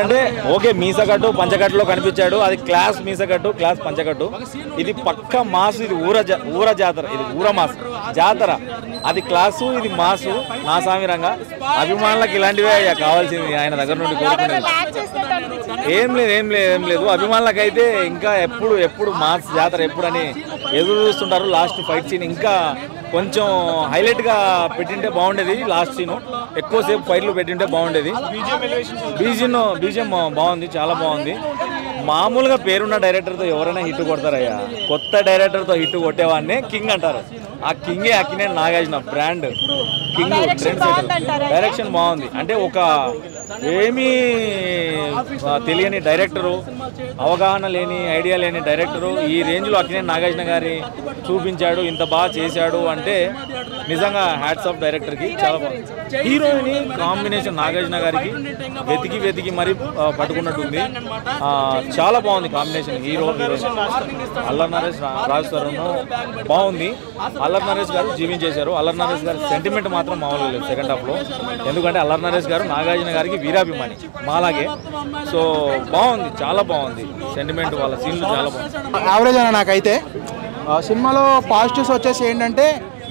అంటే ఓకే మీసకట్టు పంచకట్టులో కనిపించాడు, అది క్లాస్ మీసకట్టు క్లాస్ పంచకట్టు. ఇది పక్క మాసు, ఇది ఊర జాతర, ఇది ఊర మాస్ జాతర, అది క్లాసు ఇది మాసు. నా సామిరంగా అభిమానులకు ఇలాంటివే కావాల్సింది ఆయన దగ్గర నుండి కోరుకునేది. ఏం లేదు అభిమానులకైతే ఇంకా ఎప్పుడు మాస్ జాతర ఎప్పుడని ఎదురు చూస్తుంటారు. లాస్ట్ ఫైట్ సీన్ ఇంకా కొంచెం హైలైట్గా పెట్టింటే బాగుండేది. లాస్ట్ సీను ఎక్కువసేపు ఫైట్లు పెట్టింటే బాగుండేది. బీజిఎం బాగుంది, చాలా బాగుంది. మామూలుగా పేరున్న డైరెక్టర్తో ఎవరైనా హిట్ కొడతారయ్యా, కొత్త డైరెక్టర్తో హిట్ కొట్టేవాడినే కింగ్ అంటారు. ఆ కింగే Akkineni Nagarjuna brand king. Direction బాగుంది. అంటే ఒక ఏమీ తెలియని డైరెక్టరు, అవగాహన లేని ఐడియా లేని డైరెక్టరు ఈ రేంజ్లో అక్కినేని నాగార్జున గారి చూపించాడు, ఇంత బాగా చేశాడు అంటే నిజంగా హ్యాట్స్ ఆఫ్ డైరెక్టర్కి. చాలా బాగుంది. హీరోయిన్ కాంబినేషన్ నాగార్జున గారికి వెతికి మరీ పట్టుకున్నట్టుంది. చాలా బాగుంది combination hero heroine. Allari Naresh రాజు తరుణ్ బాగుంది. అల్లరి నరేష్ గారు జీవించేశారు. అల్లరి నరేష్ గారి సెంటిమెంట్ మాత్రం మామూలుగా లేదు సెకండ్ హాఫ్లో. ఎందుకంటే అల్లరి నరేష్ గారు నాగార్జున గారికి వీరాభిమాని మాలాగే. సో బాగుంది, చాలా బాగుంది సెంటిమెంట్, వాళ్ళ సీన్లు చాలా బాగుంది. యావరేజ్ అన్న నాకైతే సినిమాలో పాజిటివ్స్ వచ్చేసి ఏంటంటే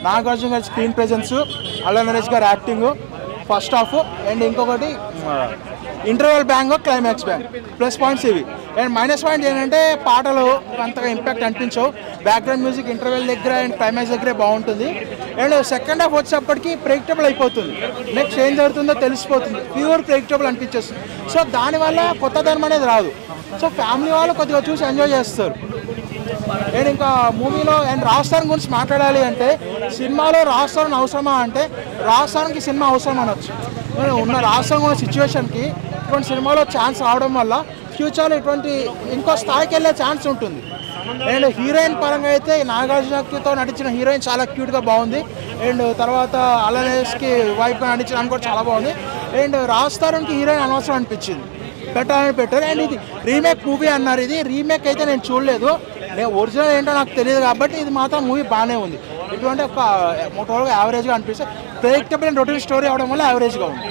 నాగార్జున గారి స్క్రీన్ ప్రెజెన్స్, అల్లరి నరేష్ గారి యాక్టింగ్ ఫస్ట్ హాఫ్, అండ్ ఇంకొకటి interval bang climax bang plus points ఇవి. అండ్ మైనస్ పాయింట్ ఏంటంటే పాటలు అంతగా ఇంపాక్ట్ అనిపించవు. బ్యాక్గ్రౌండ్ మ్యూజిక్ ఇంటర్వెల్ దగ్గర అండ్ క్లైమాక్స్ దగ్గరే బాగుంటుంది. అండ్ సెకండ్ హాఫ్ వచ్చేప్పటికి ప్రెడిక్టబుల్ అయిపోతుంది. నెక్స్ట్ ఏం జరుగుతుందో తెలిసిపోతుంది, ప్యూర్ ప్రెడిక్టబుల్ అనిపించేస్తుంది. సో దానివల్ల కొత్తదనం అనేది రాదు. సో ఫ్యామిలీ వాళ్ళు కొద్దిగా చూసి ఎంజాయ్ చేస్తారు. అండ్ ఇంకా మూవీలో అండ్ రాజస్థాన్ గురించి మాట్లాడాలి అంటే సినిమాలో రాజస్థాన్ అవసరమా అంటే రాజస్థాన్కి సినిమా అవసరం అనొచ్చు. ఉన్న రాజస్థాన్ ఉన్న సిచ్యువేషన్కి ఇటువంటి సినిమాలో ఛాన్స్ రావడం వల్ల ఫ్యూచర్లో ఇటువంటి ఇంకో స్థాయికి వెళ్ళే ఛాన్స్ ఉంటుంది. అండ్ హీరోయిన్ పరంగా అయితే నాగార్జునతో నటించిన హీరోయిన్ చాలా క్యూట్గా బాగుంది. అండ్ తర్వాత అల్లరేష్కి వైఫ్గా నటించడానికి కూడా చాలా బాగుంది. అండ్ రాజస్థాన్కి హీరోయిన్ అనవసరం అనిపించింది, పెట్టాలని పెట్టారు. అండ్ ఇది రీమేక్ మూవీ అన్నారు. ఇది రీమేక్ అయితే నేను చూడలేదు, నేను ఒరిజినల్ ఏంటో నాకు తెలియదు కాబట్టి ఇది మాత్రం మూవీ బాగానే ఉంది. ఇటువంటి ఒక టోటల్గా యావరేజ్గా అనిపిస్తుంది. ప్రెడిక్టబుల్ అండ్ రొటీన్ స్టోరీ అవడం వల్ల యావరేజ్గా ఉంది.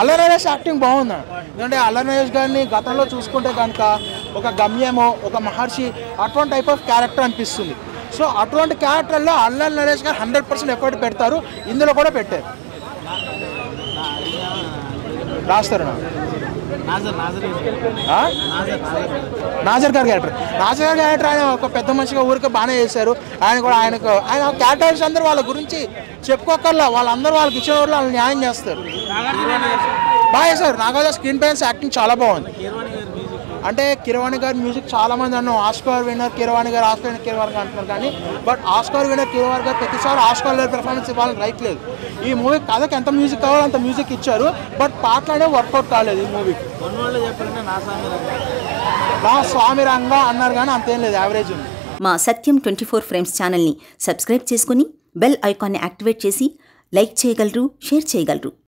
అల్లరి నరేష్ యాక్టింగ్ బాగుంది. ఎందుకంటే అల్లరి నరేష్ గారిని గతంలో చూసుకుంటే కనుక ఒక గమ్యమో ఒక మహర్షి అటువంటి టైప్ ఆఫ్ క్యారెక్టర్ అనిపిస్తుంది. సో అటువంటి క్యారెక్టర్లో అల్లరి నరేష్ గారు 100% ఎఫర్ట్ పెడతారు, ఇందులో కూడా పెట్టారు. రాస్తారు నాజర్ గారి క్యారెక్టర్ ఆయన ఒక పెద్ద మనిషిగా ఊరికే బాగానే చేశారు. ఆయన క్యారెక్టర్స్ అందరూ వాళ్ళ గురించి చెప్పుకోకల్లా వాళ్ళందరూ వాళ్ళకి ఇచ్చిన వాళ్ళు వాళ్ళు న్యాయం చేస్తారు. బాగా చేశారు. నాగార్జున స్క్రీన్ ప్రెజెన్స్ యాక్టింగ్ చాలా బాగుంది. అంటే కిరవాణి గారి మ్యూజిక్ చాలా మంది అన్నాం ఆస్కార్ విన్నర్ కిరవాణి గారు అంటున్నారు కానీ బట్ ఆస్కార్ విన్నర్ కిరవాణి గారు ప్రతిసారి ఆస్కార్ లెవెల్ పెర్ఫార్మెన్స్ ఇవ్వాలని రైట్ లేదు. ఈ మూవీ కథకి ఎంత మ్యూజిక్ కావాలో అంత మ్యూజిక్ ఇచ్చారు, బట్ పాటలు అనేవి వర్కౌట్ కాలేదు. ఈ మూవీ నా స్వామి రంగా అన్నారు కానీ అంతేం లేదు, యావరేజ్ ఉంది. మా సత్యం 24 ఫ్రేమ్స్ ఛానల్ని సబ్స్క్రైబ్ చేసుకుని బెల్ ఐకాన్ని యాక్టివేట్ చేసి లైక్ చేయగలరు, షేర్ చేయగలరు.